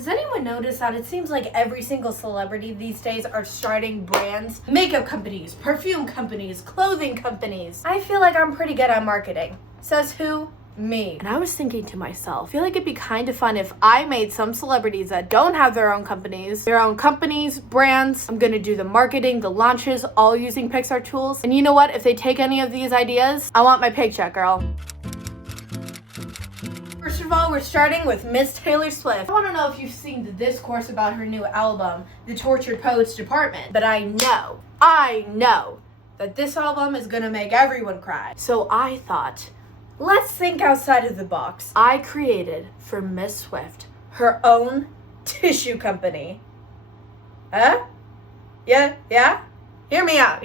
Has anyone noticed that it seems like every single celebrity these days are starting brands? Makeup companies, perfume companies, clothing companies. I feel like I'm pretty good at marketing. Says who? Me. And I was thinking to myself, I feel like it'd be kind of fun if I made some celebrities that don't have their own companies, brands. I'm gonna do the marketing, the launches, all using Picsart tools. And you know what? If they take any of these ideas, I want my paycheck, girl. First of all, we're starting with Miss Taylor Swift. I want to know if you've seen the discourse about her new album, The Tortured Poets Department, but I know that this album is gonna make everyone cry. So I thought, let's think outside of the box. I created for Miss Swift her own tissue company. Huh? Yeah? Hear me out.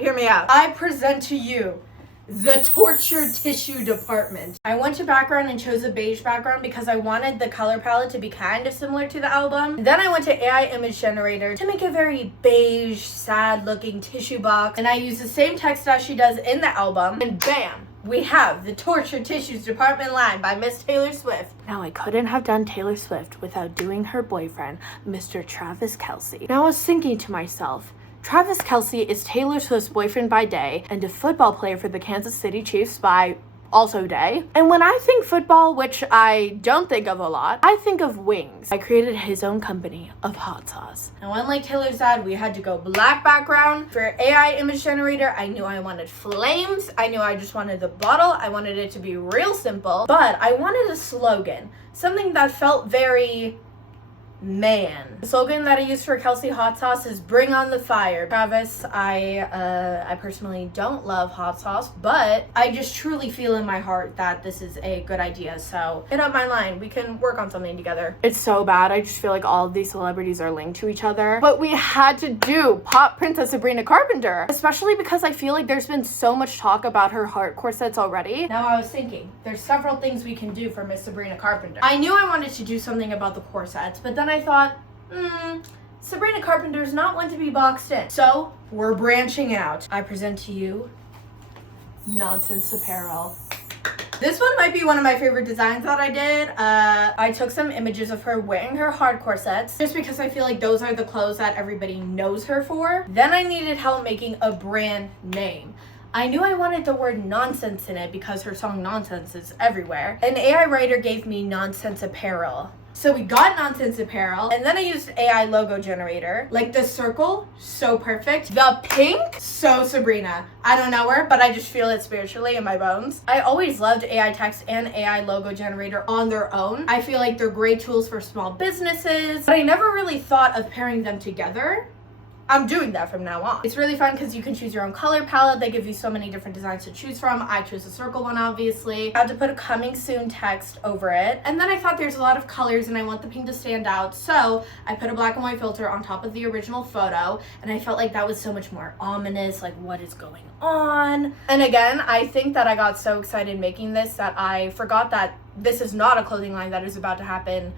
I present to you the Tortured Tissue Department. I went to background and chose a beige background because I wanted the color palette to be kind of similar to the album. Then I went to AI image generator to make a very beige, sad looking tissue box. And I used the same text as she does in the album. And bam! We have the Tortured Tissues Department line by Miss Taylor Swift. Now, I couldn't have done Taylor Swift without doing her boyfriend, Mr. Travis Kelce. Now, I was thinking to myself, Travis Kelce is Taylor Swift's boyfriend by day and a football player for the Kansas City Chiefs by also day. And when I think football, which I don't think of a lot, I think of wings. I created his own company of hot sauce. And unlike Taylor's ad, we had to go black background. For AI image generator, I knew I wanted flames. I knew I just wanted the bottle. I wanted it to be real simple, but I wanted a slogan, something that felt very man. The slogan that I used for Kelce hot sauce is "Bring on the fire." Travis, I personally don't love hot sauce, but I just truly feel in my heart that this is a good idea. So hit up my line. We can work on something together. It's so bad. I just feel like all of these celebrities are linked to each other. But we had to do pop princess Sabrina Carpenter, especially because I feel like there's been so much talk about her heart corsets already. Now I was thinking, there's several things we can do for Miss Sabrina Carpenter. I knew I wanted to do something about the corsets, but then I thought, Sabrina Carpenter's not one to be boxed in. So, we're branching out. I present to you Nonsense Apparel. This one might be one of my favorite designs that I did. I took some images of her wearing her hard corsets just because I feel like those are the clothes that everybody knows her for. Then I needed help making a brand name. I knew I wanted the word nonsense in it because her song Nonsense is everywhere. An AI writer gave me Nonsense Apparel. So we got Nonsense Apparel, and then I used AI logo generator. Like the circle, so perfect. The pink, so Sabrina. I don't know her, but I just feel it spiritually in my bones. I always loved AI text and AI logo generator on their own. I feel like they're great tools for small businesses, but I never really thought of pairing them together. I'm doing that from now on. It's really fun because you can choose your own color palette. They give you so many different designs to choose from. I chose the circle one, obviously. I had to put a coming soon text over it. And then I thought there's a lot of colors and I want the pink to stand out. So I put a black and white filter on top of the original photo. And I felt like that was so much more ominous, like what is going on? And again, I think that I got so excited making this that I forgot that this is not a clothing line that is about to happen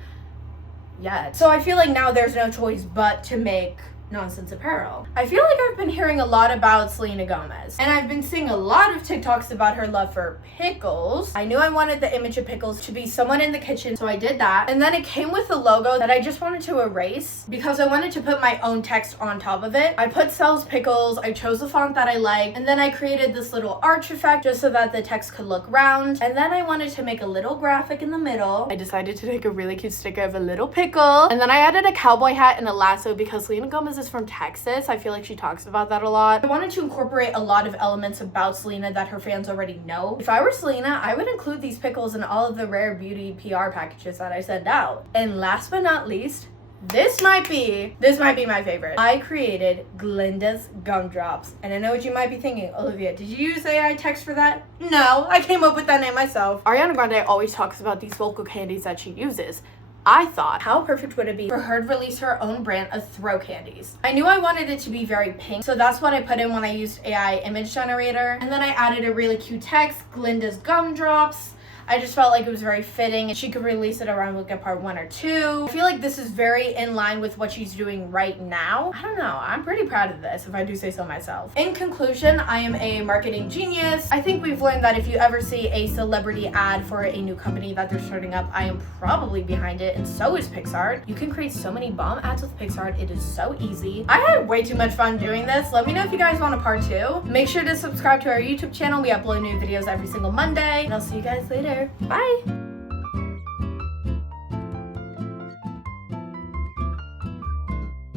yet. So I feel like now there's no choice but to make Nonsense Apparel. I feel like I've been hearing a lot about Selena Gomez, and I've been seeing a lot of TikToks about her love for pickles. I knew I wanted the image of pickles to be someone in the kitchen, so I did that. And then it came with a logo that I just wanted to erase because I wanted to put my own text on top of it. I put Sells Pickles, I chose a font that I liked, and then I created this little arch effect just so that the text could look round. And then I wanted to make a little graphic in the middle. I decided to take a really cute sticker of a little pickle, and then I added a cowboy hat and a lasso because Selena Gomez is from Texas. I feel like she talks about that a lot. I wanted to incorporate a lot of elements about Selena that her fans already know. If I were Selena, I would include these pickles in all of the Rare Beauty PR packages that I send out. And last but not least, this might be my favorite. I created Glinda's Gumdrops. And I know what you might be thinking, Olivia, did you use AI text for that? No, I came up with that name myself. Ariana Grande always talks about these vocal candies that she uses. I thought, how perfect would it be for her to release her own brand of throw candies? I knew I wanted it to be very pink, so that's what I put in when I used AI image generator. And then I added a really cute text, Glinda's Gumdrops. I just felt like it was very fitting and she could release it around like a part 1 or 2. I feel like this is very in line with what she's doing right now. I don't know, I'm pretty proud of this if I do say so myself. In conclusion, I am a marketing genius. I think we've learned that if you ever see a celebrity ad for a new company that they're starting up, I am probably behind it, and so is Picsart. You can create so many bomb ads with Picsart. It is so easy. I had way too much fun doing this. Let me know if you guys want a part 2. Make sure to subscribe to our YouTube channel. We upload new videos every single Monday, and I'll see you guys later. Bye!